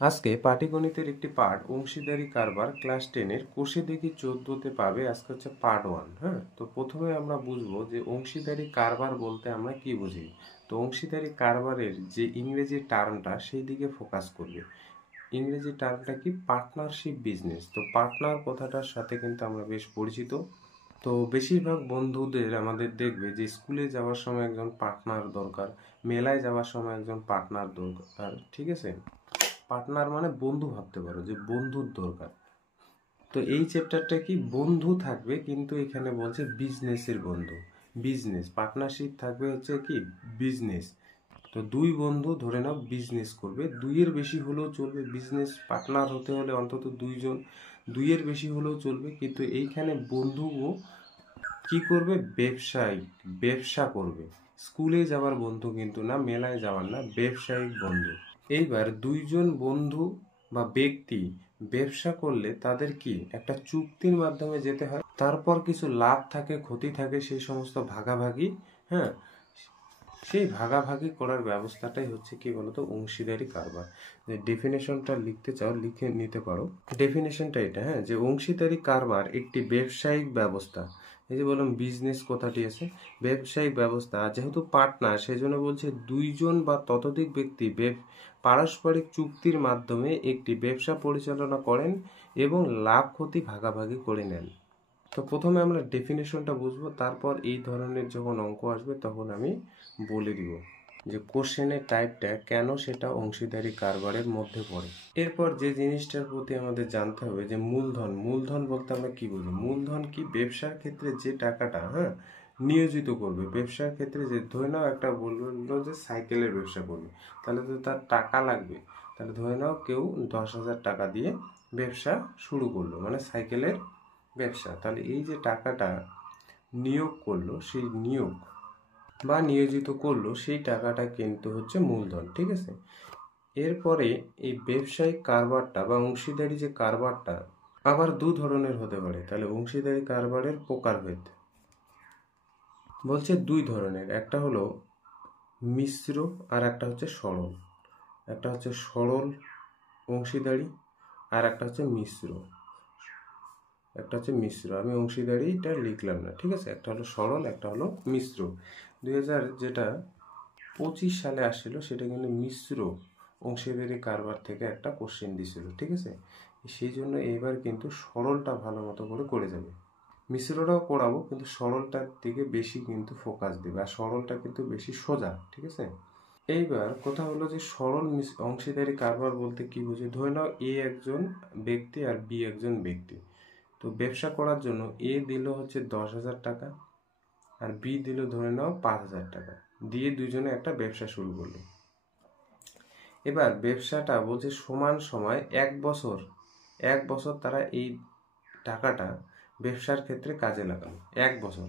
আজকে পাটিগণিতের একটি পার্ট অংশীদারি কারবার ক্লাস 10-এর কোষে দেখি 14-তে পাবে। আজকে হচ্ছে পার্ট 1। হ্যাঁ, তো প্রথমে আমরা বুঝবো যে অংশীদারি কারবার বলতে আমরা কি বুঝি। তো অংশীদারি কারবারের যে ইংরেজি টার্মটা সেই দিকে ফোকাস করবে। ইংরেজি টার্মটা কি? Partnership business. তো পার্টনার কথাটার সাথে কিন্তু আমরা বেশ পরিচিত। তো বেশিরভাগ বন্ধুদের আমাদের দেখবে যে স্কুলে যাওয়ার সময় একজন পার্টনার দরকার, মেলায় যাওয়ার সময় একজন পার্টনার দরকার, ঠিক আছে? পার্টনার মানে বন্ধু ভাবতে পারো, যে বন্ধুর দরকার। তো এই চ্যাপ্টারটা কি, বন্ধু থাকবে কিন্তু এখানে বলছে বিজনেসের বন্ধু। বিজনেস পার্টনারশিপ থাকবে হচ্ছে কি, বিজনেস। তো দুই বন্ধু ধরে নাও বিজনেস করবে, দুইয়ের বেশি হলেও চলবে। বিজনেস পার্টনার হতে হলে অন্তত দুইজন, দুইয়ের বেশি হলেও চলবে। কিন্তু এইখানে বন্ধু কি করবে? ব্যবসা করবে। স্কুলে যাওয়ার বন্ধু কিন্তু না, মেলায় যাওয়ার না, ব্যবসায়িক বন্ধু। এইবার দুইজন বন্ধু বা ব্যক্তি ব্যবসা করলে তাদের কি একটা চুক্তির মাধ্যমে যেতে হয়, তারপর কিছু লাভ থাকে, ক্ষতি থাকে, সেই সমস্ত ভাগাভাগি। হ্যাঁ, সেই ভাগাভাগি করার ব্যবস্থাটাই হচ্ছে কি বলতো, অংশীদারি কারবার। যে ডেফিনেশনটা লিখতে চাও লিখে নিতে পারো। ডেফিনেশনটা এটা, হ্যাঁ, যে অংশীদারি কারবার একটি ব্যবসায়িক ব্যবস্থা। এই যে বললাম বিজনেস কথাটি আছে, ব্যবসায়িক ব্যবস্থা। আর যেহেতু পার্টনার, সেই জন্য বলছে দুইজন বা ততোধিক ব্যক্তি পারস্পরিক চুক্তির মাধ্যমে একটি ব্যবসা পরিচালনা করেন এবং লাভ ক্ষতি ভাগাভাগি করে নেন। তো প্রথমে আমরা ডেফিনেশনটা বুঝবো, তারপর এই ধরনের যখন অঙ্ক আসবে তখন আমি বলে দিব যে কোশ্চেনের টাইপটা কেন সেটা অংশীদারি কারবারের মধ্যে পড়ে। এরপর যে জিনিসটার প্রতি আমাদের জানতে হবে যে মূলধন। মূলধন বলতে আমরা কি বুঝি? মূলধন কি? ব্যবসার ক্ষেত্রে যে টাকাটা, হ্যাঁ, নিয়োজিত করবে। ব্যবসার ক্ষেত্রে যে ধরে নাও একটা বললো যে সাইকেলের ব্যবসা করবে, তাহলে তো তার টাকা লাগবে। তাহলে ধরে নাও কেউ 10,000 টাকা দিয়ে ব্যবসা শুরু করলো, মানে সাইকেলের ব্যবসা। তাহলে এই যে টাকাটা নিয়োগ করলো, সেই নিয়োগ বা নিয়োজিত করলো, সেই টাকাটা কিন্তু হচ্ছে মূলধন, ঠিক আছে? এরপরে এই ব্যবসায়িক কারবারটা বা অংশীদারি যে কারবারটা আবার দু ধরনের হতে পারে। তাহলে অংশীদারি কারবারের প্রকারভেদ বলছে দুই ধরনের, একটা হলো মিশ্র আর একটা হচ্ছে সরল। একটা হচ্ছে সরল অংশীদারি আর একটা হচ্ছে মিশ্র। আমি অংশীদারিটা লিখলাম না, ঠিক আছে? একটা হলো সরল, একটা হলো মিশ্র। 2025 সালে আসছিল, সেটা কিন্তু মিশ্র অংশীদারি কারবার থেকে একটা কোশ্চেন দিছিল, ঠিক আছে? সেই জন্য এইবার কিন্তু সরলটা ভালো মতো করে যাবে। মিশ্রটাও করাবো, কিন্তু সরলটার দিকে বেশি কিন্তু ফোকাস দেবে, আর সরলটা কিন্তু বেশি সোজা, ঠিক আছে? এইবার কথা হলো যে সরল অংশীদারি কারবার বলতে কি বুঝি? ধরে নাও এ একজন ব্যক্তি আর বি একজন ব্যক্তি। তো ব্যবসা করার জন্য এ দিল হচ্ছে 10,000 টাকা, আর বি দিল ধরে নাও 5,000 টাকা, দিয়ে দুজনে একটা ব্যবসা শুরু করলো। এবার ব্যবসাটা বলছে সমান সময় 1 বছর তারা এই টাকাটা ব্যবসার ক্ষেত্রে কাজে লাগালো। 1 বছর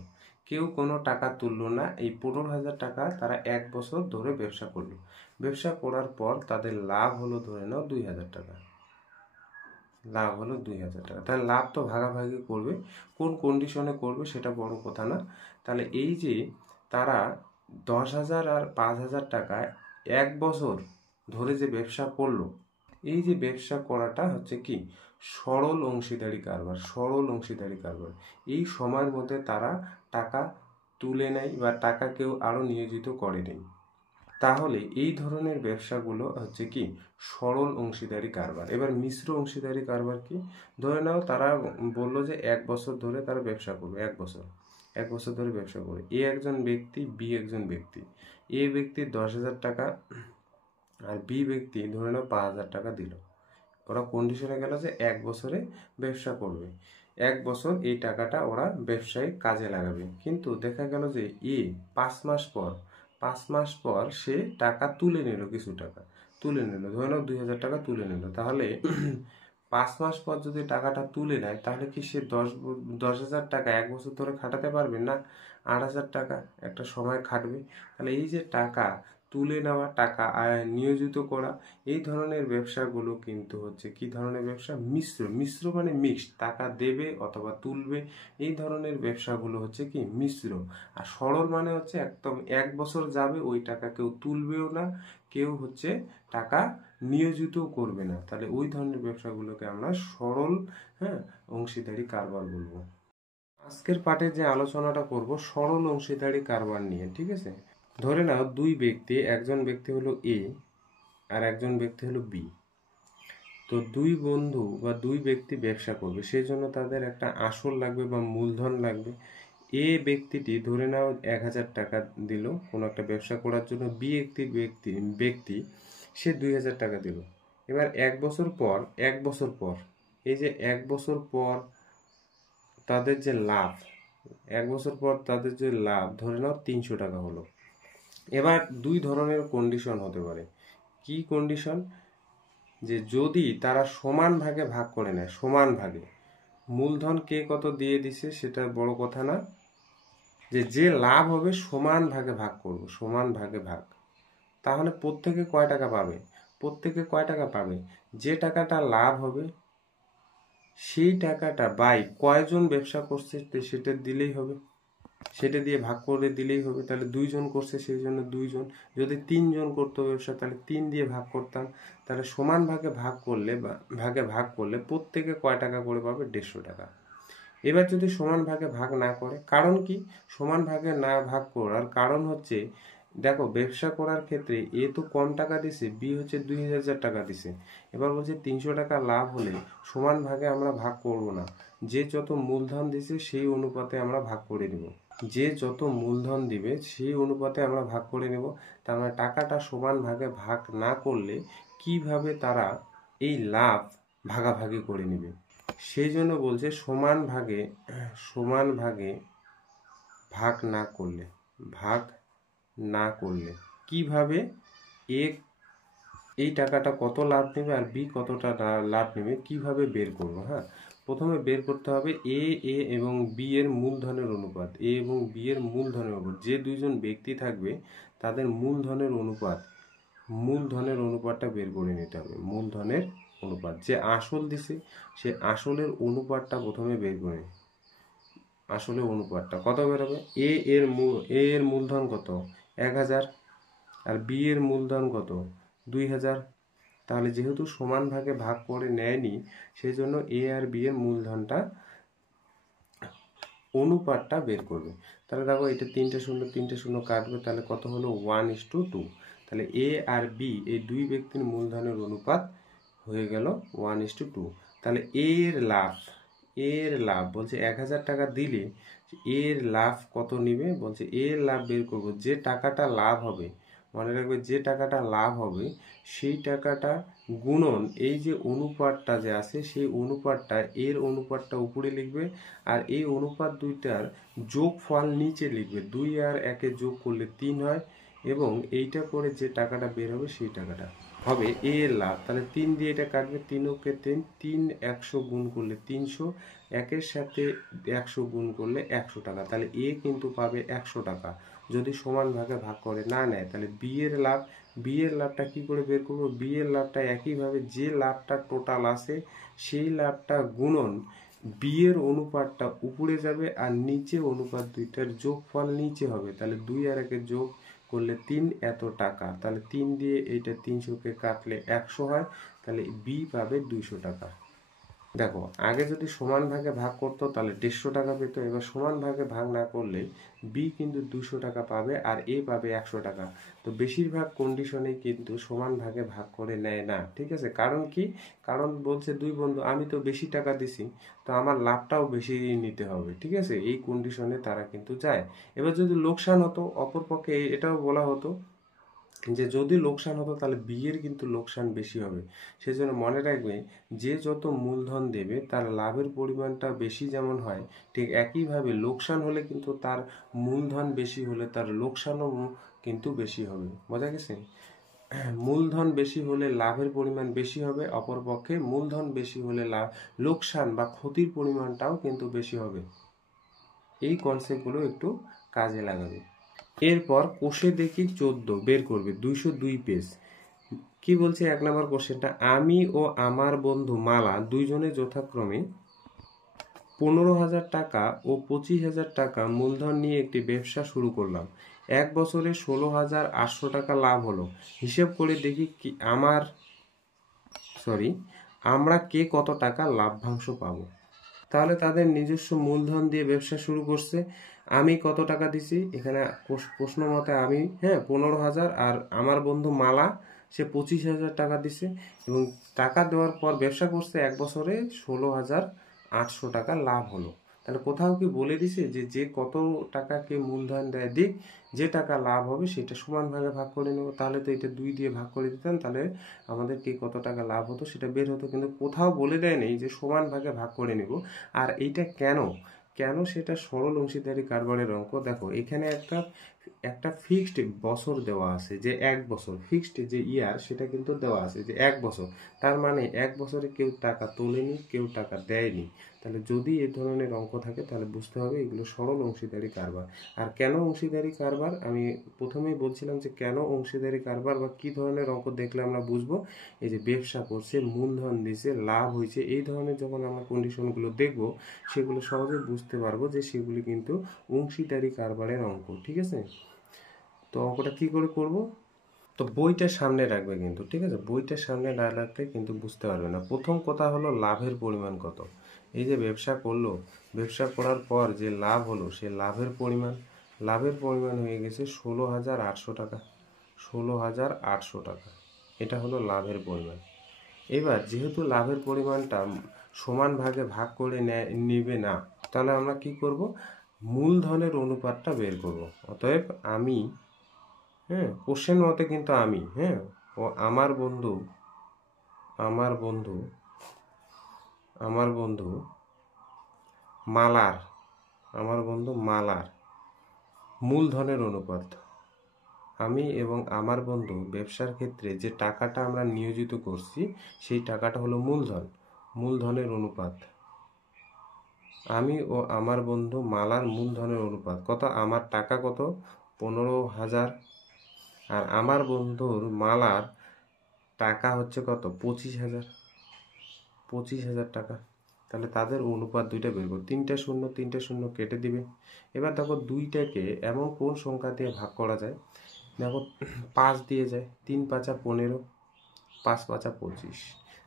কেউ কোনো টাকা তুললো না। এই 15,000 টাকা তারা 1 বছর ধরে ব্যবসা করলো। ব্যবসা করার পর তাদের লাভ হলো ধরে নাও 2,000 টাকা। লাভ হলো 2,000 টাকা। তাহলে লাভ তো ভাগাভাগি করবে, কোন কন্ডিশনে করবে সেটা বড় কথা না। তাহলে এই যে তারা 10,000 আর 5,000 টাকায় 1 বছর ধরে যে ব্যবসা করলো, এই যে ব্যবসা করাটা হচ্ছে কি সরল অংশীদারি কারবার। সরল অংশীদারি কারবার, এই সময়ের মধ্যে তারা টাকা তুলে নেয় বা টাকা কেউ আরো নিয়োজিত করে নেই। তাহলে এই ধরনের ব্যবসাগুলো হচ্ছে কি সরল অংশীদারি কারবার। এবার মিশ্র অংশীদারি কারবার কি? ধরে নাও তারা বললো যে 1 বছর ধরে তারা ব্যবসা করবে। 1 বছর ধরে ব্যবসা করবে। এ একজন ব্যক্তি, বি একজন ব্যক্তি। এ ব্যক্তি 10,000 টাকা আর বি ব্যক্তি ধরে নাও 5,000 টাকা দিল। ওরা কন্ডিশনে গেল যে 1 বছরে ব্যবসা করবে। 1 বছর এই টাকাটা ওরা ব্যবসায়িক কাজে লাগাবে। কিন্তু দেখা গেল যে 5 মাস পর সে টাকা তুলে নিল, কিছু টাকা তুলে নিল, ধরে নাও 2,000 টাকা তুলে নিল। তাহলে 5 মাস পর যদি টাকাটা তুলে নেয়, তাহলে কি সে 10,000 টাকা 1 বছর ধরে খাটাতে পারবে না? 8,000 টাকা একটা সময় খাটবে। তাহলে এই যে টাকা তুলে নেওয়া, টাকা নিয়োজিত করা, এই ধরনের ব্যবসাগুলো কিন্তু হচ্ছে কি ধরনের ব্যবসা? মিশ্র। মিশ্র মানে মিক্সড, টাকা দেবে অথবা তুলবে, এই ধরনের ব্যবসাগুলো হচ্ছে কি মিশ্র। আর সরল মানে হচ্ছে একদম 1 বছর যাবে, ওই টাকা কেউ তুলবেও না, কেউ হচ্ছে টাকা নিয়োজিত করবে না, তাহলে ওই ধরনের ব্যবসাগুলোকে আমরা সরল অংশীদারি কারবার বলবো। আজকের পাঠে যে আলোচনাটা করব সরল অংশীদারি কারবার নিয়ে, ঠিক আছে। ধরে নাও দুই ব্যক্তি, একজন ব্যক্তি হলো এ আর একজন ব্যক্তি হলো বি। তো দুই বন্ধু বা দুই ব্যক্তি ব্যবসা করবে, সেই জন্য তাদের একটা আসল লাগবে বা মূলধন লাগবে। এ ব্যক্তিটি ধরে নাও 1000 টাকা দিল কোনো একটা ব্যবসা করার জন্য, বি একটি ব্যক্তি সে 2000 টাকা দিল। এবার এক বছর পর এই যে এক বছর পর তাদের যে লাভ, ধরে নাও 300 টাকা হলো। এবার দুই ধরনের কন্ডিশন হতে পারে। কি কন্ডিশন? যে যদি তারা সমান ভাগে ভাগ করে নেয়, সমান ভাগে, মূলধন কে কত দিয়ে দিছে সেটা বড় কথা না, যে লাভ হবে সমান ভাগে ভাগ করব, সমান ভাগে ভাগ। তাহলে প্রত্যেকে কয় টাকা পাবে? যে টাকাটা লাভ হবে সেই টাকাটা বাই কয়জন ব্যবসা করছে সেটা দিলেই হবে, সেটা দিয়ে ভাগ করে দিলেই হবে। তাহলে 2 জন করছে সেই জন্য 2 জন, যদি 3 জন করতো ব্যবসা তাহলে 3 দিয়ে ভাগ করতাম। তাহলে সমান ভাগে ভাগ করলে প্রত্যেকে কয় টাকা করে পাবে? 150 টাকা। এবার যদি সমান ভাগে ভাগ না করে, কারণ কি সমান ভাগে না ভাগ করার কারণ হচ্ছে, দেখো ব্যবসা করার ক্ষেত্রে এ তো কম টাকা দিছে, বি হচ্ছে 2000 টাকা দিছে। এবার বলছে 300 টাকা লাভ হলে সমান ভাগে আমরা ভাগ করব না, যে যত মূলধন দিছে সেই অনুপাতে আমরা ভাগ করে নেব, যে যত মূলধন দিবে সেই অনুপাতে আমরা ভাগ করে নেব। তার মানে টাকাটা সমান ভাগে ভাগ না করলে কিভাবে তারা এই লাভ ভাগাভাগি করে নেবে? সেই জন্য বলছে সমান ভাগে ভাগ না করলে কিভাবে এই টাকাটা কত লাভ নেবে আর বি কতটা লাভ নেবে কিভাবে বের করব? প্রথমে বের করতে হবে এ এবং বি এর মূলধনের অনুপাত। যে দুইজন ব্যক্তি থাকবে তাদের মূলধনের অনুপাতটা বের করে নিতে হবে। মূলধনের অনুপাত, যে আসল দিছে সে আসলের অনুপাতটা প্রথমে বের করে। আসলে অনুপাতটা কত বেরোবে? এ এর মূলধন কত? 1000, আর বি এর মূলধন কত? 2000। তাহলে যেহেতু সমান ভাগে ভাগ করে নেয়নি, সেই জন্য এ আর বি এর অনুপাতটা বের করবে। তাহলে দেখো এটা 3 শূন্য কাটবে, তাহলে কত হলো? 1:2। তাহলে এ আর বি এই দুই ব্যক্তির মূলধনের অনুপাত হয়ে গেল 1:2। তাহলে এর লাভ বলছে 1000 টাকা দিলে এর লাভ কত নিবে? বলছে এর লাভ বের করব, যে টাকাটা লাভ হবে, মনে রাখবে যে টাকাটা লাভ হবে সেই টাকাটা গুণন এই যে অনুপাতটা যে আছে সেই অনুপাতটা, এর অনুপাতটা উপরে লিখবে আর এই অনুপাত দুইটার যোগফল নিচে লিখবে। 2 আর 1 যোগ করলে 3 হয় এবং এইটা করে যে টাকাটা বের হবে সেই টাকাটা হবে এর লাভ। তাহলে 3 দিয়ে এটা কাটবে, 3 ওকে 3 100 গুণ করলে 300, একের সাথে 100 গুণ করলে 100 টাকা। তাহলে এ কিন্তু পাবে 100 টাকা যদি সমান ভাগে ভাগ করে না নেয়। তাহলে বি এর লাভটা কি করে বের করবো? বি এর লাভটা একইভাবে যে লাভটা টোটাল আছে সেই লাভটা গুণন বি এর অনুপাতটা উপরে যাবে আর নিচে অনুপাত দুইটার যোগফল নিচে হবে। তাহলে 2 আর 1 যোগ করলে 3, এত টাকা। তাহলে 3 দিয়ে এইটা 300কে কাটলে 100 হয়, তাহলে বি পাবে 200 টাকা। দেখো আগে যদি সমান ভাগে ভাগ করতো তাহলে 150 টাকা পেত, এবার সমান ভাগে ভাগ না করলে বি কিন্তু 200 টাকা পাবে আর এ পাবে 100 টাকা। তো বেশিরভাগ কন্ডিশনে কিন্তু সমান ভাগে ভাগ করে নেয় না, ঠিক আছে। কারণ কি? কারণ বলছে দুই বন্ধু আমি তো বেশি টাকা দিছি, তো আমার লাভটাও বেশি নিতে হবে, ঠিক আছে। এই কন্ডিশনে তারা কিন্তু যায়। এবার যদি লোকসান হতো, অপরপক্ষে এটাও বলা হতো যে যদি লোকসান হতো তাহলে বি এর কিন্তু লোকসান বেশি হবে। সেজন্য মনে রাখবে যে যত মূলধন দেবে তার লাভের পরিমাণটা বেশি যেমন হয়, ঠিক একইভাবে লোকসান হলে কিন্তু তার মূলধন বেশি হলে তার লোকসানও কিন্তু বেশি হবে। বোঝা গেছে? মূলধন বেশি হলে লাভের পরিমাণ বেশি হবে, অপরপক্ষে মূলধন বেশি হলে লোকসান বা ক্ষতির পরিমাণটাও কিন্তু বেশি হবে। এই কনসেপ্টগুলো একটু কাজে লাগাবে। এরপর কোষে দেখি 14 বের করবে, 202 পেজ। কি বলছে 1 নম্বর কোশ্চেনটা? আমি ও আমার বন্ধু মালা দুইজনে যথাক্রমে 15,000 টাকা ও 25,000 টাকা মূলধন নিয়ে একটি ব্যবসা শুরু করলাম। 1 বছরে 16,800 টাকা লাভ হলো। হিসেব করে দেখি কি আমার সরি, আমরা কে কত টাকা লাভ্যাংশ পাবো। তাহলে তাদের নিজস্ব মূলধন দিয়ে ব্যবসা শুরু করছে। আমি কত টাকা দিছি এখানে প্রশ্ন মতে আমি 15,000, আর আমার বন্ধু মালা সে 25,000 টাকা দিছে, এবং টাকা দেওয়ার পর ব্যবসা করছে 1 বছরে 16,800 টাকা লাভ হলো। তাহলে কোথাও কি বলে দিছে যে যে কত টাকাকে মূলধন দেয় দিক, যে টাকা লাভ হবে সেটা সমান ভাগে ভাগ করে নেব। তাহলে তো এটা 2 দিয়ে ভাগ করে দিতেন, তাহলে আমাদের কি কত টাকা লাভ হতো সেটা বের হতো, কিন্তু কোথাও বলে দেয় নেই যে সমান ভাগে ভাগ করে নেব। আর এইটা কেন কেন সেটা সরল অংশীদারি কারবারের অঙ্ক। দেখো এখানে একটা একটা ফিক্সড বছর দেওয়া আছে, যে 1 বছর ফিক্সড যে ইয়ার সেটা কিন্তু দেওয়া আছে যে 1 বছর। তার মানে 1 বছরে কেউ টাকা তোলেনি, কেউ টাকা দেয়নি। তাহলে যদি এ ধরনের অঙ্ক থাকে তাহলে বুঝতে হবে এগুলো সরল অংশীদারি কারবার। আর কেন অংশীদারি কারবার, আমি প্রথমেই বলছিলাম যে কেন অংশীদারি কারবার বা কি ধরনের অঙ্ক দেখলে আমরা বুঝবো। এই যে ব্যবসা করছে, মূলধন দিয়েছে, লাভ হয়েছে, এই ধরনের যখন আমরা কন্ডিশনগুলো দেখব সেগুলো সহজে বুঝতে পারবো যে সেগুলি কিন্তু অংশীদারি কারবারের অঙ্ক। ঠিক আছে, তো অঙ্কটা কি করে করব। তো বইটা সামনে রাখবে কিন্তু, ঠিক আছে, বইটা সামনে না রাখলে কিন্তু বুঝতে পারবে না। প্রথম কথা হলো লাভের পরিমাণ কত। এই যে ব্যবসা করলো, ব্যবসা করার পর যে লাভ হলো সে লাভের পরিমাণ হয়ে গেছে 16,800 টাকা। 16,800 টাকা, এটা হলো লাভের পরিমাণ। এবার যেহেতু লাভের পরিমাণটা সমান ভাগে ভাগ করে নেবে না, তাহলে আমরা কি করব, মূলধনের অনুপাতটা বের করব। অতএব আমি, কোশ্চেন মতে কিন্তু আমি, ও আমার বন্ধু আমার বন্ধু আমার বন্ধু মালার আমার বন্ধু মালার মূলধনের অনুপাত। আমি এবং আমার বন্ধু ব্যবসার ক্ষেত্রে যে টাকাটা আমরা নিয়োজিত করছি সেই টাকাটা হলো মূলধনের অনুপাত। আমি ও আমার বন্ধু মালার মূলধনের অনুপাত কত, আমার টাকা কত 15,000, আর আমার বন্ধুর মালার টাকা হচ্ছে কত 25,000 টাকা। তাহলে তাদের অনুপাত দুইটা বের করো, 3টা শূন্য কেটে দিবে। এবার দেখো দুইটাকে এমন কোন সংখ্যা দিয়ে ভাগ করা যায়, দেখো 5 দিয়ে যায়, 3 পাঁচা 15, 5 পাঁচা 25।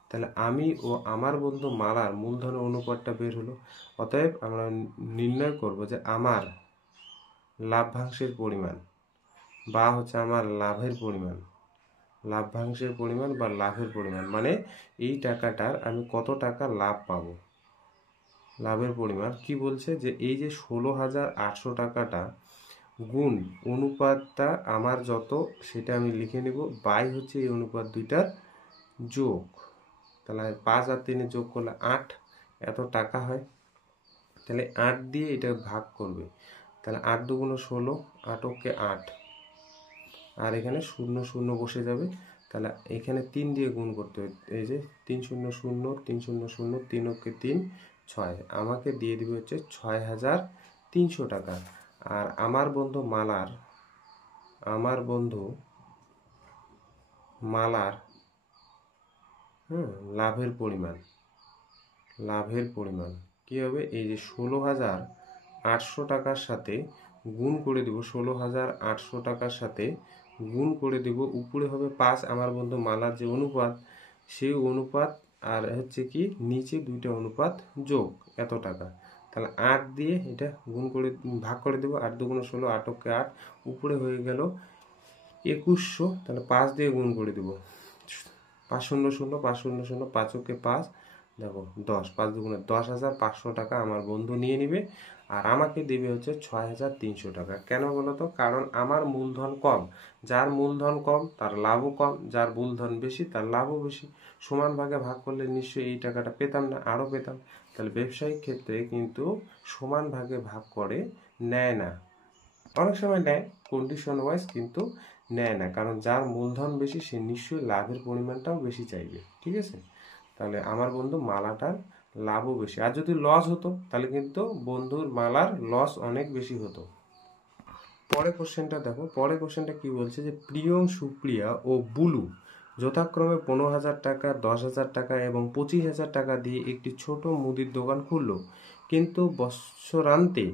তাহলে আমি ও আমার বন্ধু মালার মূলধনের অনুপাতটা বের হলো। অতএব আমরা নির্ণয় করব যে আমার লাভ্যাংশের পরিমাণ বা হচ্ছে আমার লাভ্যাংশের পরিমাণ বা লাভের পরিমাণ, মানে এই টাকাটার আমি কত টাকা লাভ পাবো। লাভের পরিমাণ কি বলছে যে এই যে 16,800 টাকাটা গুণ অনুপাতটা আমার যত সেটা আমি লিখে নিব, বাই হচ্ছে এই অনুপাত দুইটার যোগ। তাহলে 5 আর 3 যোগ করলে 8 এত টাকা হয়। তাহলে 8 দিয়ে এটা ভাগ করবে, তাহলে 8 দুগুণ 16, 8 কে 8, আর এখানে 0 বসে যাবে। তাহলে এখানে 3 দিয়ে গুণ করতে হবে, এই যে 3 0 0 3 0 0 3 কে 3 6, আমাকে দিয়ে দিবে হচ্ছে 6,300 টাকা। আর আমার বন্ধু মালার লাভের পরিমাণ কি হবে, এই যে 16,800 টাকার সাথে গুণ করে দিব, 16,800 টাকার সাথে গুণ করে দিব, উপরে হবে 5 আমার বন্ধু মালার যে অনুপাত সেই অনুপাত, আর হচ্ছে কি নিচে দুইটা অনুপাত যোগ এত টাকা। তাহলে 8 দিয়ে এটা গুণ করে ভাগ করে দেবো, 8 দুগুণ 16, 8 কে 8, উপরে হয়ে গেল 2100। তাহলে 5 দিয়ে গুণ করে দেবো, 5 0 0 5 0 0 5 কে 5, দেখো 10, 5 দুগুণে 10,500 টাকা আমার বন্ধু নিয়ে নিবে, আর আমাকে দেবে হচ্ছে 6,300 টাকা। কেন বলো তো, কারণ আমার মূলধন কম, যার মূলধন কম তার লাভও কম, যার মূলধন বেশি তার লাভও বেশি। সমান ভাগে ভাগ করলে নিশ্চয়ই এই টাকাটা পেতাম না, আরও পেতাম। তাহলে ব্যবসায়িক ক্ষেত্রে কিন্তু সমান ভাগে ভাগ করে নেয় না, অনেক সময় নেয় কন্ডিশন ওয়াইজ, কিন্তু নেয় না, কারণ যার মূলধন বেশি সে নিশ্চয়ই লাভের পরিমাণটাও বেশি চাইবে। ঠিক আছে, তাহলে আমার বন্ধু মালাটার লাভও বেশি। আর যদি লস হতো তাহলে কিন্তু বন্ধুর মালার লস অনেক বেশি হতো। পরের কোশ্চেনটা দেখো, পরের কোশ্চেনটা কি বলছে যে প্রিয়ং, সুপ্রিয়া ও বুলু যথাক্রমে 15,000 টাকা, 10,000 টাকা এবং 25,000 টাকা দিয়ে একটি ছোট মুদির দোকান খুললো, কিন্তু বৎসরান্তে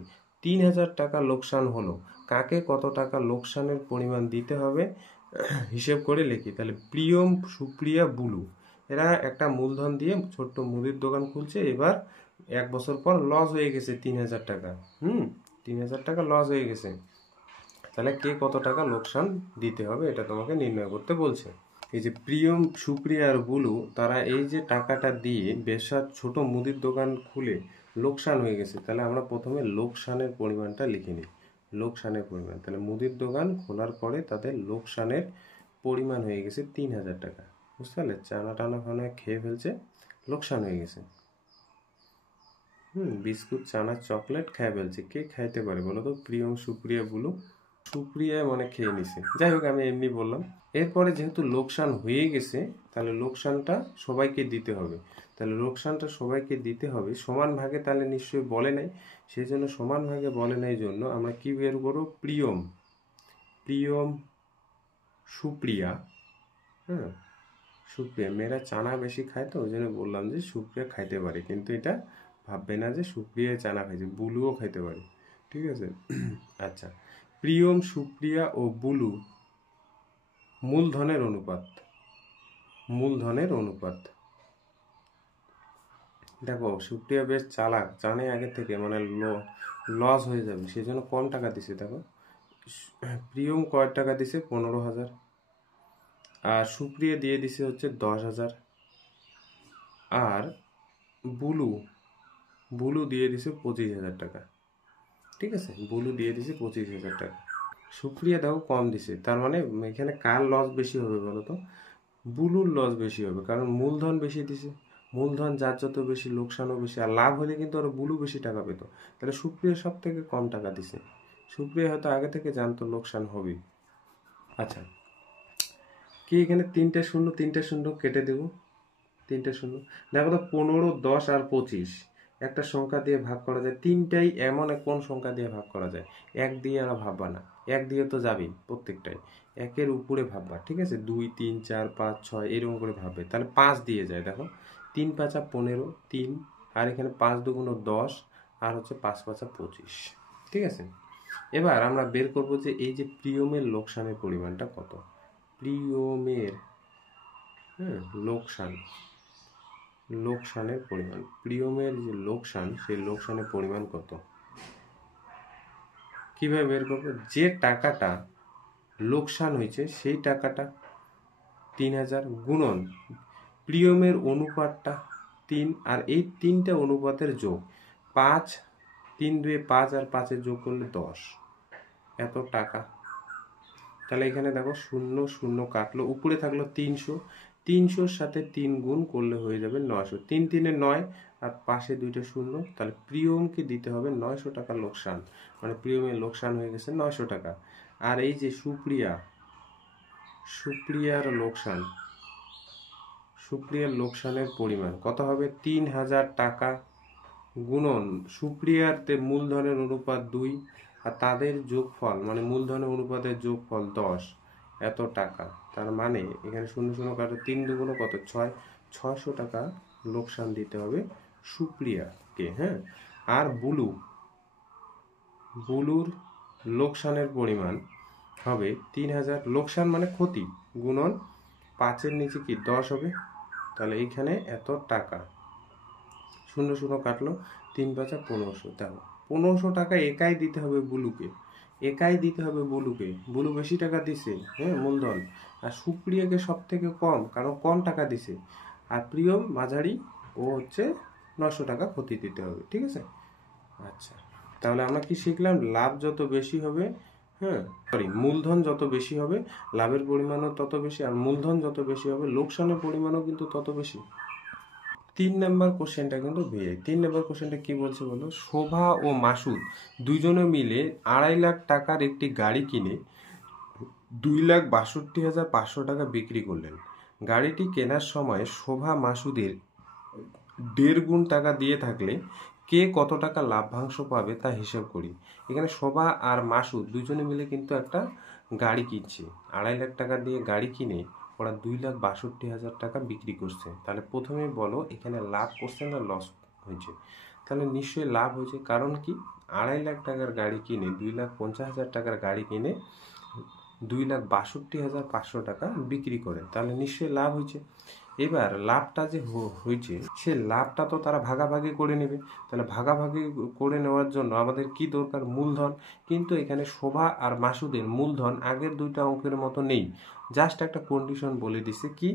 3,000 টাকা লোকসান হলো। কাকে কত টাকা লোকসানের পরিমাণ দিতে হবে হিসেব করে লিখি। তাহলে প্রিয়ম, সুপ্রিয়া, বুলু এরা একটা মূলধন দিয়ে ছোট্ট মুদির দোকান খুলছে, এবার 1 বছর পর লস হয়ে গেছে 3,000 টাকা। 3,000 টাকা লস হয়ে গেছে। তাহলে কে কত টাকা লোকসান দিতে হবে এটা তোমাকে নির্ণয় করতে বলছে। এই যে প্রিয়ম, সুপ্রিয়া আর বুলু, তারা এই যে টাকাটা দিয়ে বেশার ছোট মুদির দোকান খুলে লোকসান হয়ে গেছে, তাহলে আমরা প্রথমে লোকসানের পরিমাণটা লিখে নিই। লোকসানের পরিমাণ, তাহলে মুদির দোকান খোলার পরে তাদের লোকসানের পরিমাণ হয়ে গেছে 3,000 টাকা। বুঝতে পারলে? চানা টানা খানা খেয়ে ফেলছে, লোকসান হয়ে গেছে। বিস্কুট, চানা, চকলেট খেয়ে ফেলছে। কে খাইতে পারে বলো তো? প্রিয়ম, সুপ্রিয়া, বুলু। সুপ্রিয়া মানে খেয়ে নিছে, যাই হোক আমি এমনি বললাম। এরপরে যেহেতু লোকসান হয়ে গেছে, তাহলে লোকসানটা সবাইকে দিতে হবে। তাহলে লোকসানটা সবাইকে দিতে হবে সমান ভাগে, তাহলে নিশ্চয়ই বলে নাই, সেই জন্য সমান ভাগে বলে নাই জন্য আমরা কি বের করবো? প্রিয়ম, প্রিয়ম, সুপ্রিয়া, সুপ্রিয়া। মেয়েরা চানা বেশি খায় তো ওই জন্য বললাম যে সুপ্রিয়া খাইতে পারে, কিন্তু এটা ভাববে না যে সুপ্রিয়া চানা খাইছে, বুলুও খাইতে পারে। ঠিক আছে? আচ্ছা, প্রিয়ম, সুপ্রিয়া ও বুলু মূলধনের অনুপাত। মূলধনের অনুপাত দেখো, সুপ্রিয়া বেশ চালাক, জানে আগে থেকে মানে লস হয়ে যাবে, সেই জন্য কম টাকা দিছে। দেখো, প্রিয়ম কয় টাকা দিছে? 15,000। আর সুপ্রিয়া দিয়ে দিছে হচ্ছে 10,000। আর বুলু, বুলু দিয়ে দিছে 25,000 টাকা। ঠিক আছে, বুলু দিয়ে দিছে 25,000 টাকা। সুপ্রিয়া দেখো কম দিছে, তার মানে এখানে কার লস বেশি হবে বলো তো? বুলুর লস বেশি হবে, কারণ মূলধন বেশি দিছে। মূলধন যার যত বেশি, লোকসানও বেশি। আর লাভ হলে কিন্তু আরো বুলু বেশি টাকা পেত। তাহলে সুপ্রিয়া সব থেকে কম টাকা দিছে। সুপ্রিয়া হয়তো আগে থেকে জানতো লোকসান হবে। আচ্ছা, কি এখানে 3টে শূন্য 3টে শূন্য কেটে দেব। 3টে শূন্য দেখো তো, 15, 10 আর 25 একটা সংখ্যা দিয়ে ভাগ করা যায়। তিনটাই এমন কোন সংখ্যা দিয়ে ভাগ করা যায়? 1 দিয়ে আর ভাববা না, 1 দিয়ে তো যাবেই প্রত্যেকটাই, 1-এর উপরে ভাববা। ঠিক আছে? 2, 3, 4, 5, 6 এরকম করে ভাববে। তাহলে 5 দিয়ে যায়। দেখো, 3 5 15, 3, আর এখানে 5 2 10, আর হচ্ছে 5 5 25। ঠিক আছে? এবার আমরা বের করব যে এই যে প্রিয়মের লোকসানের পরিমাণটা কত। প্রিয়মের লোকসান, লোকসানের পরিমাণ, প্রিয়মের যে লোকসান, সেই লোকসানের পরিমাণ কত? কিভাবে বের করবো? যে টাকাটা লোকসান হয়েছে সেই টাকাটা 3,000 গুণন প্রিয়মের অনুপাতটা 3, আর এই 3টে অনুপাতের যোগ 5, 3 2 5, আর 5-এর যোগ করলে 10, এত টাকা। তাহলে এখানে দেখো 0 0 কাটলো, উপরে থাকলো 300, 300-র সাথে 3 গুণ করলে হয়ে যাবে 900। 3 3 9, আর পাশে 2টা শূন্য, তাহলে প্রিয়মকে দিতে হবে 900 টাকা লোকসান। মানে প্রিয়মের লোকসান হয়ে গেছে 900 টাকা। আর এই যে সুপ্রিয়া, সুপ্রিয়ার লোকসান, সুপ্রিয়ার লোকসানের পরিমাণ কত হবে? 3,000 টাকা গুণন সুপ্রিয়ার মূলধনের অনুপাত 2, আর তাদের যোগফল মানে মূলধনের অনুপাতের যোগফল 10, এত টাকা। তার মানে এখানে 0 0 কাটো, 3 2 কত? 6, 600 টাকা লোকসান দিতে হবে সুপ্রিয়াকে। আর বুলু, বুলুর লোকসানের পরিমাণ হবে 3,000, লোকসান মানে ক্ষতি, গুণন 5-এর নিচে কি 10 হবে। তাহলে এইখানে এত টাকা। 0 0 কাটলো, 3 5 1500। দেখো, 1500 টাকা একাই দিতে হবে বুলুকে, একাই দিতে হবে বুলুকে। বুলু বেশি টাকা দিছে মূলধন, আর সুপ্রিয়াকে সব থেকে কম, কারণ কম টাকা দিছে। আর প্রিয়ম মাঝারি, ও হচ্ছে 900 টাকা ক্ষতি দিতে হবে। ঠিক আছে? আচ্ছা, তাহলে আমরা কি শিখলাম? লাভ যত বেশি হবে, মূলধন যত বেশি হবে লাভের পরিমাণও তত বেশি, আর মূলধন যত বেশি হবে লোকসানের পরিমাণও কিন্তু তত বেশি। 3 নম্বর কোশ্চেনটা কিন্তু ভেয়ে। 3 নম্বর কোশ্চেনটা কি বলছে বলো? শোভা ও মাসুদ দুজনে মিলে 2.5 লাখ টাকার একটি গাড়ি কিনে 2,62,500 টাকা বিক্রি করলেন। গাড়িটি কেনার সময় শোভা মাসুদের 1.5 গুণ টাকা দিয়ে থাকলে কে কত টাকা লাভ্যাংশ পাবে তা হিসাব করি। এখানে শোভা আর মাসুদ দুজনে মিলে কিন্তু একটা গাড়ি কিনছে, 2.5 লাখ টাকা দিয়ে গাড়ি কিনে ওরা 2,62,000 টাকা বিক্রি করছে। তাহলে প্রথমে বলো এখানে লাভ করছে না লস হয়েছে? তাহলে নিশ্চয়ই লাভ হয়েছে, কারণ কি 2.5 লাখ টাকার গাড়ি কিনে 2,50,000 টাকার গাড়ি কিনে 2,62,500 টাকা বিক্রি করে, তাহলে নিশ্চয়ই লাভ হয়েছে। এবার লাভটা যে হয়েছে সে লাভটা তো তারা ভাগাভাগি করে নেবে। তাহলে ভাগাভাগি করে নেওয়ার জন্য আমাদের কি দরকার? মূলধন। কিন্তু এখানে শোভা আর মাসুদের মূলধন আগের দুইটা অঙ্কের মতো নেই। জাস্ট একটা কন্ডিশন বলে দিছে কি,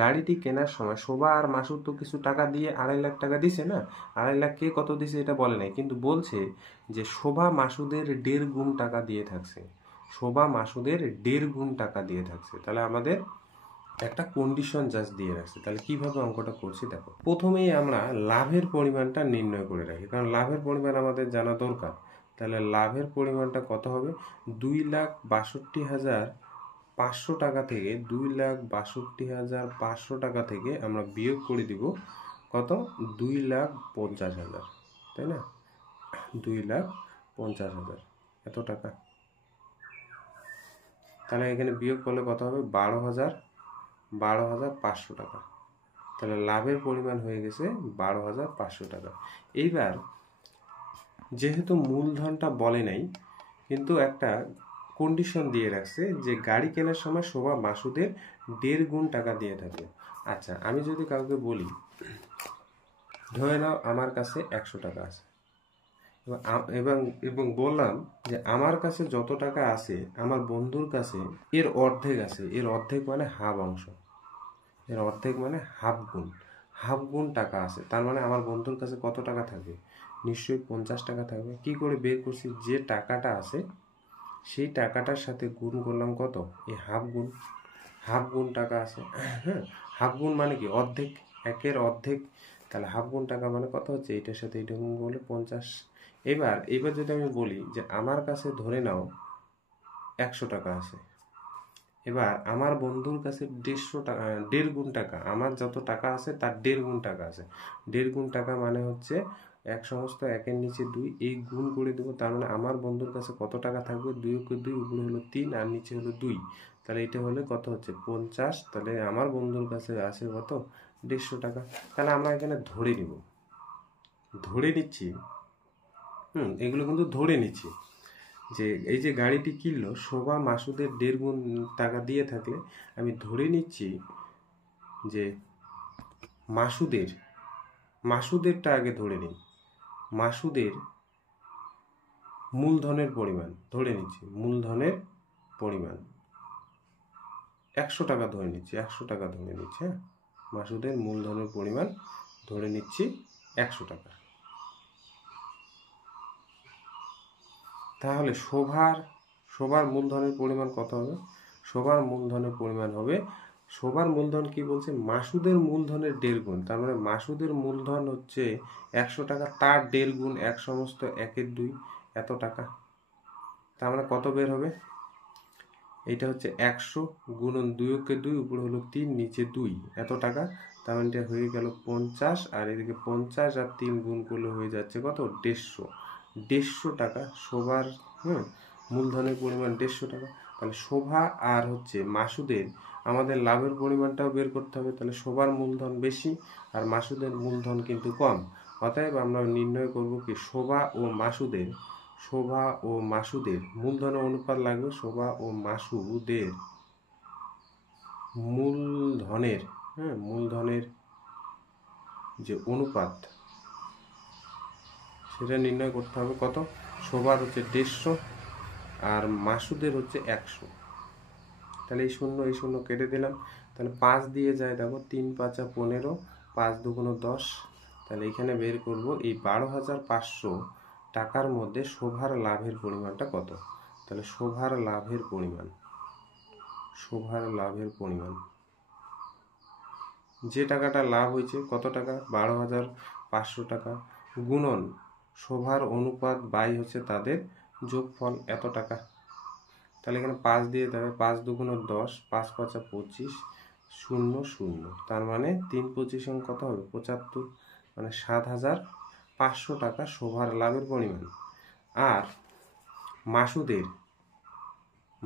গাড়িটি কেনার সময় শোভা আর মাসুদ তো কিছু টাকা দিয়ে 2.5 লাখ টাকা দিছে না, 2.5 লাখ কে কত দিছে এটা বলে নাই, কিন্তু বলছে যে শোভা মাসুদের 1.5 গুণ টাকা দিয়ে থাকছে। শোভা মাসুদের 1.5 গুণ টাকা দিয়ে থাকছে। তাহলে আমাদের একটা কন্ডিশন জাস্ট দিয়ে রাখছে। তাহলে কিভাবে অঙ্কটা করছি দেখো। প্রথমেই আমরা লাভের পরিমাণটা নির্ণয় করে রাখি, কারণ লাভের পরিমাণ আমাদের জানা দরকার। তাহলে লাভের পরিমাণটা কত হবে? 2,62,500 টাকা থেকে 2,62,500 টাকা থেকে আমরা বিয়োগ করে দিব কত? 2,50,000, তাই না? 2,50,000 এত টাকা। তাহলে এখানে বিয়োগ করলে কত হবে? 12,500 টাকা। তাহলে লাভের পরিমাণ হয়ে গেছে 12,500 টাকা। এইবার যেহেতু মূলধনটা বলে নাই, কিন্তু একটা কন্ডিশন দিয়ে রাখছে যে গাড়ি কেনার সময় শোভা মাসুদের 1.5 গুণ টাকা দিয়ে থাকে। আচ্ছা, আমি যদি কাউকে বলি, ধরে নাও আমার কাছে 100 টাকা আছে, এবং এবং বললাম যে আমার কাছে যত টাকা আছে আমার বন্ধুর কাছে এর অর্ধেক আছে। এর অর্ধেক মানে হাফ অংশ, এর অর্ধেক মানে হাফ গুণ, হাফ গুণ টাকা আছে। তার মানে আমার বন্ধুর কাছে কত টাকা থাকবে? নিশ্চয়ই 50 টাকা থাকবে। কি করে বের করছি? যে টাকাটা আছে সেই টাকাটার সাথে গুণ করলাম কত? এই হাফ গুণ। হাফ গুণ টাকা আছে, হ্যাঁ। হাফ গুণ মানে কি? অর্ধেক, একের অর্ধেক। তাহলে হাফ গুণ টাকা মানে কত হচ্ছে? এইটার সাথে এইটা গুণ করলে 50। এবার যদি আমি বলি যে আমার কাছে ধরে নাও 100 টাকা আছে, এবার আমার বন্ধুর কাছে 150 টাকা, 1.5 গুণ টাকা, আমার যত টাকা আছে তার 1.5 গুণ টাকা আছে। 1.5 গুণ টাকা মানে হচ্ছে এক সমস্ত একের নিচে 2, এই গুণ করে দেবো। তার মানে আমার বন্ধুর কাছে কত টাকা থাকবে? 2 কে 2, উপরে হলো 3 আর নিচে হলো 2। তাহলে এটা হলে কত হচ্ছে? 50। তাহলে আমার বন্ধুর কাছে আছে কত? 150 টাকা। তাহলে আমরা এখানে ধরে নিব, ধরে নিচ্ছি, এগুলো কিন্তু ধরে নিচ্ছি যে এই যে গাড়িটি কিনলো শোভা মাসুদের 1.5 গুণ টাকা দিয়ে থাকলে আমি ধরে নিচ্ছি যে মাসুদেরটা আগে ধরে নিই। মাসুদের মূলধনের পরিমাণ ধরে নিচ্ছি, মূলধনের পরিমাণ 100 টাকা ধরে নিচ্ছি, 100 টাকা ধরে নিচ্ছি, হ্যাঁ। মাসুদের মূলধনের পরিমাণ ধরে নিচ্ছি 100 টাকা। তাহলে শোভার মূলধনের পরিমাণ কত হবে? শোভার মূলধনের পরিমাণ হবে, শোভার মূলধন কি বলছে? মাসুদের মূলধনের 1.5 গুণ। তার মানে মাসুদের মূলধন হচ্ছে 100 টাকা, তার 1.5 গুণ, এক সমস্ত একের 2, এত টাকা। তার মানে কত বের হবে? এইটা হচ্ছে 100 গুণন 2 কে 2, উপরে হলো 3, নিচে 2, এত টাকা। তার মানে এটা হয়ে গেল 50, আর এদিকে 50 আর 3 গুণ করলে হয়ে যাচ্ছে কত? 150 টাকা শোভার, মূলধনের পরিমাণ 150 টাকা। তাহলে শোভা আর হচ্ছে মাসুদের আমাদের লাভের পরিমাণটাও বের করতে হবে। তাহলে শোভার মূলধন বেশি আর মাসুদের মূলধন কিন্তু কম। অতএব আমরা নির্ণয় করব কি শোভা ও মাসুদের মূলধনের অনুপাত লাগবে। শোভা ও মাসুদের মূলধনের যে অনুপাত সেটা নির্ণয় করতে হবে। কত? শোভার হচ্ছে 150 আর মাসুদের হচ্ছে 100। তাহলে এই শূন্য কেটে দিলাম। তাহলে 5 দিয়ে যায়, দেখো 3 5 15, 5 2 10। তাহলে এখানে বের করব এই 12,500 টাকার মধ্যে শোভার লাভের পরিমাণটা কত। তাহলে শোভার লাভের পরিমাণ যে টাকাটা লাভ হয়েছে কত টাকা? 12,500 টাকা, গুণন শোভার অনুপাত বাই হচ্ছে তাদের যোগফল, এত টাকা। তাহলে এখানে 5 দিয়ে দেবে, 5 2 10, 5 5 25, 0 0। তার মানে 3 25 কত হবে? 75, মানে 7,500 টাকা শোভার লাভের পরিমাণ। আর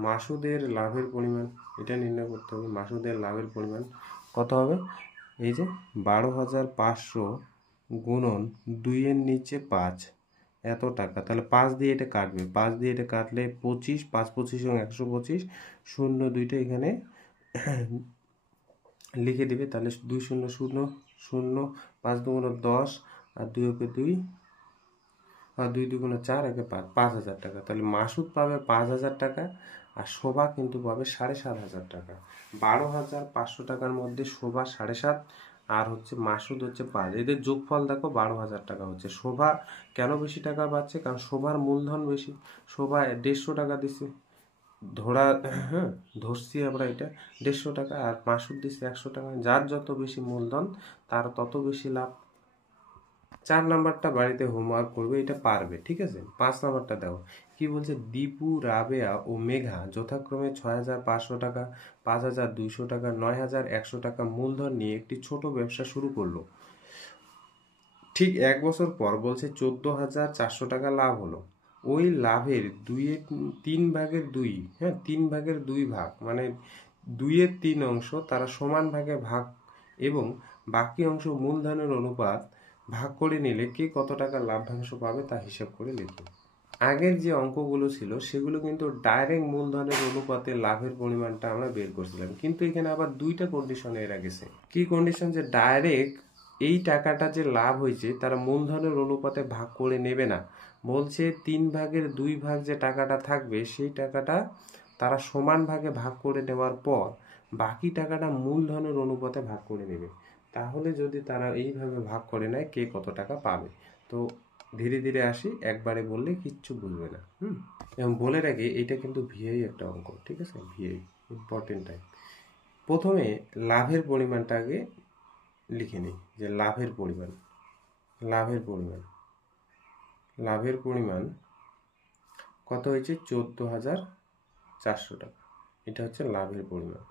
মাসুদের লাভের পরিমাণ এটা নির্ণয় করতে হবে। মাসুদের লাভের পরিমাণ কত হবে? এই যে 12,500 গুণন 2 এর নিচে 5, এত টাকা। তাহলে 5 দিয়ে এটা কাটবে, 5 দিয়ে এটা কাটলে 25, 5 25 125, 0 2টা এখানে লিখে দিবে, তাহলে 2 0 0 0, 5 2 10, আর 2 ওকে 2, আর 2 2 4, একে 5, 5,000 টাকা। তাহলে মাসুদ পাবে 5,000 টাকা, আর শোভা কিন্তু পাবে 7,500 টাকা। 12,500 টাকার মধ্যে শোভা 7.5, আর হচ্ছে মাসুদ হচ্ছে 5, এদের যোগফল দেখো 12,000 টাকা হচ্ছে। শোভা কেন বেশি টাকা পাচ্ছে? কারণ শোভার মূলধন বেশি। শোভা 150 টাকা দিছে, হ্যাঁ ধরছি আমরা এটা 150 টাকা, আর মাসুদ দিচ্ছে 100 টাকা। যার যত বেশি মূলধন তার তত বেশি লাভ। 4 নাম্বারটা বাড়িতে হোমওয়ার্ক করবে, এটা পারবে, ঠিক আছে। 5 নাম্বারটা দেখো কি বলছে। দীপু, রাবেয়া ও মেঘা যথাক্রমে 6,500 টাকা, 5,200 টাকা, 9,100 টাকা মূলধন নিয়ে একটি ছোট ব্যবসা শুরু করলো। ঠিক 1 বছর পর বলছে 14,400 টাকা লাভ হলো। ওই লাভের 3 ভাগের 2, হ্যাঁ 3 ভাগের 2 ভাগ, মানে 2-এর 3 অংশ তারা সমান ভাগে ভাগ, এবং বাকি অংশ মূলধনের অনুপাত ভাগ করে নিলে কে কত টাকা লাভ্যাংশ পাবে তা হিসাব করে লিখুন। আগের যে অঙ্কগুলো ছিল সেগুলো কিন্তু ডাইরেক্ট মূলধনের অনুপাতে লাভের পরিমাণটা আমরা বের করছিলাম, কিন্তু এখানে আবার 2টা কন্ডিশন এর গেছে। কি কন্ডিশন? যে ডাইরেক্ট এই টাকাটা যে লাভ হয়েছে তারা মূলধনের অনুপাতে ভাগ করে নেবে না। বলছে 3 ভাগের 2 ভাগ যে টাকাটা থাকবে সেই টাকাটা তারা সমান ভাগে ভাগ করে নেওয়ার পর বাকি টাকাটা মূলধনের অনুপাতে ভাগ করে নেবে। তাহলে যদি তারা এইভাবে ভাগ করে নেয় কে কত টাকা পাবে। তো ধীরে ধীরে আসি, একবারে বললে কিচ্ছু বুঝবে না। এবং বলে রাখি এটা কিন্তু ভিআই একটা অঙ্ক, ঠিক আছে, ভিআই ইম্পর্টেন্ট টাইম। প্রথমে লাভের পরিমাণটা আগে লিখে নিই, যে লাভের পরিমাণ কত হয়েছে? 14,400 টাকা। এটা হচ্ছে লাভের পরিমাণ।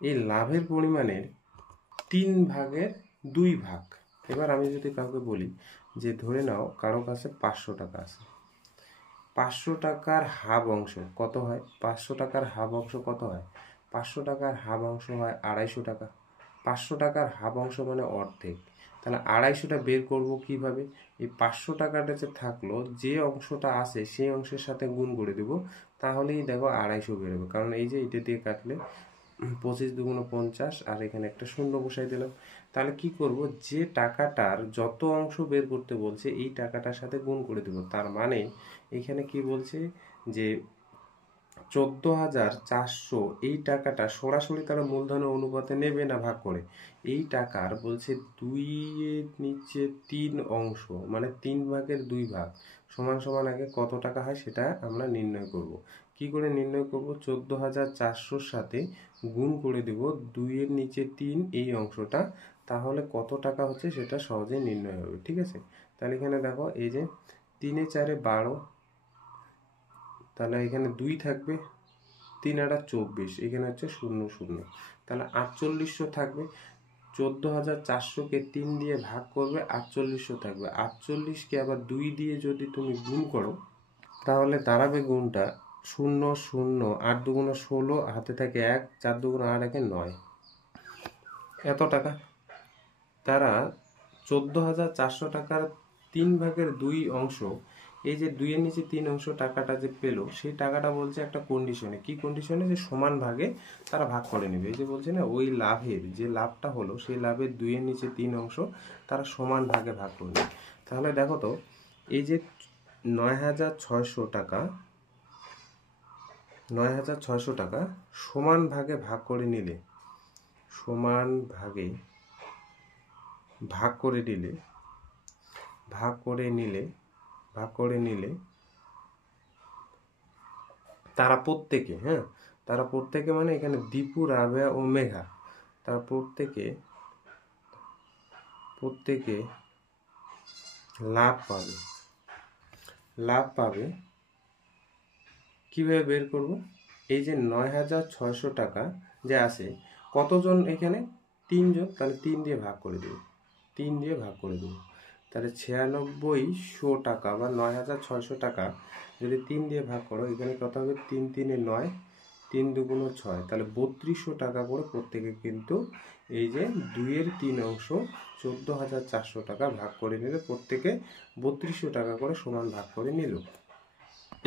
এই লাভের পরিমাণের 3 ভাগের 2 ভাগ। এবার আমি যদি কাউকে বলি যে ধরে নাও কারো কাছে 500 টাকা আছে, 500 টাকার হাফ অংশ কত হয়? 500 টাকার হাফ অংশ কত হয়? 500 টাকার হাফ অংশ হয় 250 টাকা। 500 টাকার হাফ অংশ মানে অর্ধেক। তাহলে 250টা বের করব কিভাবে? এই 500 টাকাটা যে থাকলো, যে অংশটা আছে সেই অংশের সাথে গুণ করে দেব, তাহলেই দেখো 250 বেরোবে। কারণ এই যে এটা দিয়ে কাটলে 25 2 50, আর এখানে একটা শূন্য বসাই দিলাম। তাহলে কি করব? যে টাকাটার যত অংশ বের করতে বলছে এই টাকাটার সাথে গুণ করে দেব। তার মানে এখানে কি বলছে যে 14,400 এই টাকাটা সরাসরি তারা মূলধনের অনুপাতে নেবে না ভাগ করে। এই টাকার বলছে 2-এর নিচে 3 অংশ, মানে 3 ভাগের 2 ভাগ সমান সমান আগে কত টাকা হয় সেটা আমরা নির্ণয় করব। কি করে নির্ণয় করব? 14,400-র সাথে গুণ করে দেব 2-এর নিচে 3 এই অংশটা, তাহলে কত টাকা হচ্ছে সেটা সহজেই নির্ণয় হবে, ঠিক আছে। তাহলে এখানে দেখো এই যে 3 4 12, তাহলে এখানে 2 থাকবে, 3 আর 24, এখানে হচ্ছে 0 0, তাহলে 4800 থাকবে। 14,400-কে 3 দিয়ে ভাগ করবে, 4800 থাকবে। 48কে আবার 2 দিয়ে যদি তুমি গুণ করো তাহলে দাঁড়াবে গুণটা 0 0, 8 2 16, হাতে থাকে 1, 4 2 8, 1 9, এত টাকা। তারা 14,400 টাকার 3 ভাগের 2 অংশ, এই যে 2-এর নিচে 3 অংশ টাকাটা যে পেলো সেই টাকাটা বলছে একটা কন্ডিশনে। কি কন্ডিশনে? যে সমান ভাগে তারা ভাগ করে নেবে। এই যে বলছে না, ওই লাভের যে লাভটা হলো সেই লাভের 2-এর নিচে 3 অংশ তারা সমান ভাগে ভাগ করে নেবে। তাহলে দেখো তো এই যে 9,600 টাকা সমান ভাগে ভাগ করে নিলে, সমান ভাগে ভাগ করে নিলে তারা প্রত্যেকে মানে এখানে দীপু, রাবেয়া ও মেঘা, তারা প্রত্যেকে লাভ পাবে। কিভাবে বের করব? এই যে 9,600 টাকা যে আছে, কতজন এখানে? 3 জন, তাহলে 3 দিয়ে ভাগ করে দেব, তাহলে 9600 টাকা বা 9,600 টাকা যদি 3 দিয়ে ভাগ করো, এখানে কত হবে? 3 3 9, 3 2 6, তাহলে 3200 টাকা করে প্রত্যেকে কিন্তু এই যে 2-এর 3 অংশ 14,400 টাকা ভাগ করে নিলে প্রত্যেকে 3200 টাকা করে সমান ভাগ করে নিল।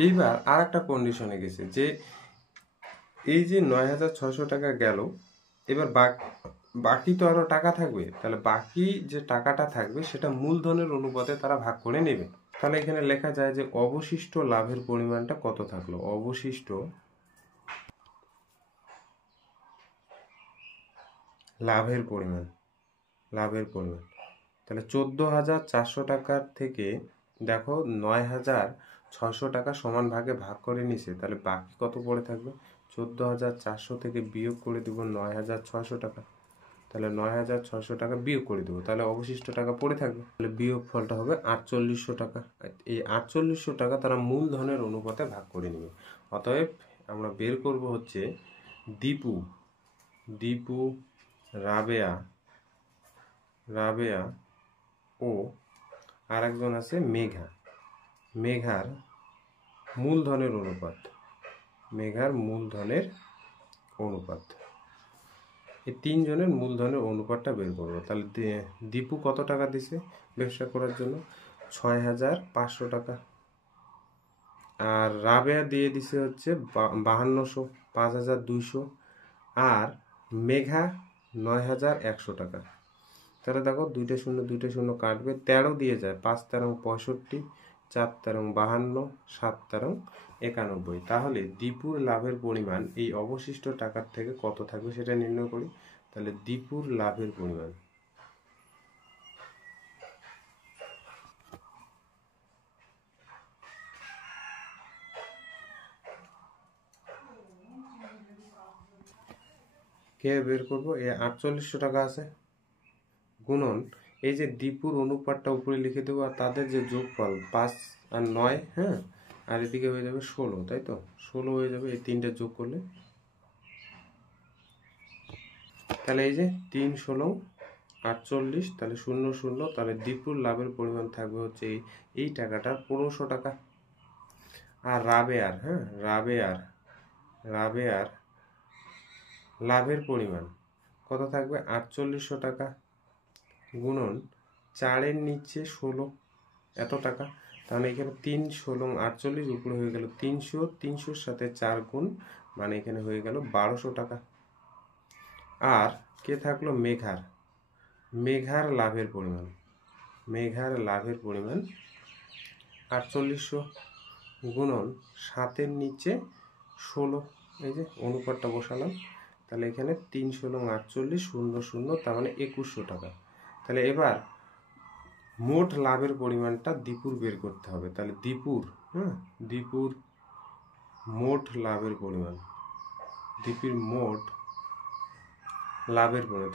এইবার আর একটা কন্ডিশনে গেছে যে এই যে 9,600 টাকা গেল, এবার বাকি তো আরো টাকা থাকবে, তাহলে বাকি যে টাকাটা থাকবে সেটা মূলধনের অনুপাতে তারা ভাগ করে নেবে। তাহলে এখানে লেখা যায় যে অবশিষ্ট লাভের পরিমাণটা কত থাকলো, অবশিষ্ট লাভের পরিমাণ, তাহলে 14,400 টাকার থেকে দেখো 9,600 টাকা সমান ভাগে ভাগ করে নিছে, তাহলে বাকি কত পড়ে থাকবে? 14,400 থেকে বিয়োগ করে দিব 9,600 টাকা, তাহলে 9,600 টাকা বিয়োগ করে দেবো, তাহলে অবশিষ্ট টাকা পড়ে থাকবে, তাহলে বিয়োগ ফলটা হবে 4,800 টাকা। এই 4,800 টাকা তারা মূলধনের অনুপাতে ভাগ করে নেবে। অতএব আমরা বের করব হচ্ছে দীপু, রাবেয়া ও আরেকজন আছে মেঘার মূলধনের অনুপাত, এই তিনজনের মূলধনের অনুপাতটা বের করবো। তাহলে দীপু কত টাকা দিছে ব্যবসা করার জন্য? 6,500 টাকা। আর রাবেয়া দিয়ে দিছে হচ্ছে 5200, 5,200। আর মেঘা 9,100 টাকা। তাহলে দেখো দুইটা শূন্য কাটবে, 13 দিয়ে যায়, 5 13 65, 4 13 52, 7 13 91। তাহলে দীপুর লাভের পরিমাণ এই অবশিষ্ট টাকার থেকে কত থাকবে সেটা নির্ণয় করি। তাহলে দীপুর লাভের পরিমাণ, কে বের করবো? এই 4,800 টাকা আছে গুণন এই যে দীপুর অনুপাতটা উপরে লিখে দেবো, আর তাদের যে যোগফল 5 আর 9, হ্যাঁ, আর এদিকে হয়ে যাবে 16, তাই তো 16 হয়ে যাবে এই তিনটা যোগ করলে। তাহলে এই যে 3 16 48, তাহলে 0 0, তাহলে দীপুর লাভের পরিমাণ থাকবে হচ্ছে এই টাকাটার 1500 টাকা। আর রাবেয়ার লাভের পরিমাণ কত থাকবে? 4,800 টাকা গুণন 4 নিচে 16 এত টাকা। তাহলে এখানে 3 16 48 উপরে হয়ে গেল 300, 300-র সাথে 4 গুণ, মানে এখানে হয়ে গেল 1200 টাকা। আর কে থাকলো? মেঘার লাভের পরিমাণ 4,800 গুণন 7 নিচে 16, এই যে অনুপাতটা বসালাম। তাহলে এখানে 3 16 48 0 0, তার মানে 2100 টাকা। তাহলে এবার মোট লাভের পরিমাণটা দীপুর বের করতে হবে। তাহলে দীপুর মোট লাভের পরিমাণ,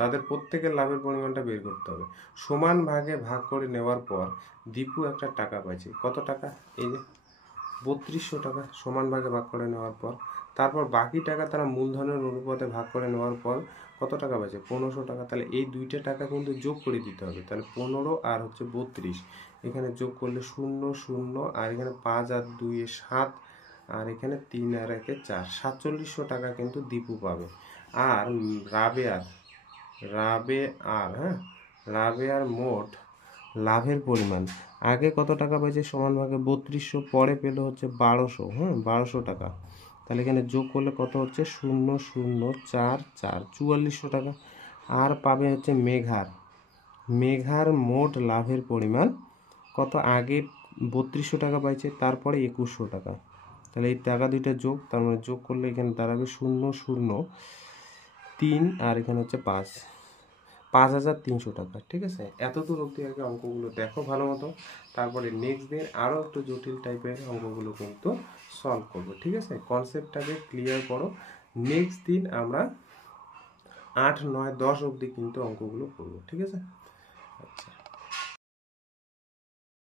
তাদের প্রত্যেকের লাভের পরিমাণটা বের করতে হবে। সমান ভাগে ভাগ করে নেওয়ার পর দীপু একটা টাকা পাইছে, কত টাকা? এই যে 3200 টাকা সমান ভাগে ভাগ করে নেওয়ার পর। তারপর বাকি টাকা তারা মূলধনের অনুপাতে ভাগ করে নেওয়ার পর কত টাকা পাইছে? 1500 টাকা। তাহলে এই দুইটা টাকা কিন্তু যোগ করে দিতে হবে। তাহলে 15 আর হচ্ছে 32, এখানে যোগ করলে 0 0, আর এখানে 5 আর 2 7, আর এখানে 3 আর 1 4, 4700 টাকা কিন্তু দীপু পাবে। আর রাবেয়ার মোট লাভের পরিমাণ আগে কত টাকা পাইছে? সমান ভাগে 3200, পরে পেলো হচ্ছে 1200, 1200 টাকা। তাহলে এখানে যোগ করলে কত হচ্ছে? 0 0 4 4, 4400 টাকা। আর পাবে হচ্ছে মেঘার মোট লাভের পরিমাণ কত? আগে 3200 টাকা পাইছে, তারপরে 2100 টাকা। তাহলে এই টাকা দুইটা যোগ, তার মানে যোগ করলে এখানে দাঁড়াবে 0 0 3, আর এখানে হচ্ছে 5,300 টাকা। ঠিক আছে, এতদূর অবধি আগে অঙ্কগুলো দেখো ভালো মতো, তারপরে নেক্সট দিন আরও একটু জটিল টাইপের অঙ্কগুলো কিন্তু সলভ করবো। ঠিক আছে, কনসেপ্টটাকে ক্লিয়ার করো। নেক্সট দিন আমরা 8 9 10 অবধি কিন্তু অঙ্কগুলো করবো। ঠিক আছে, আচ্ছা।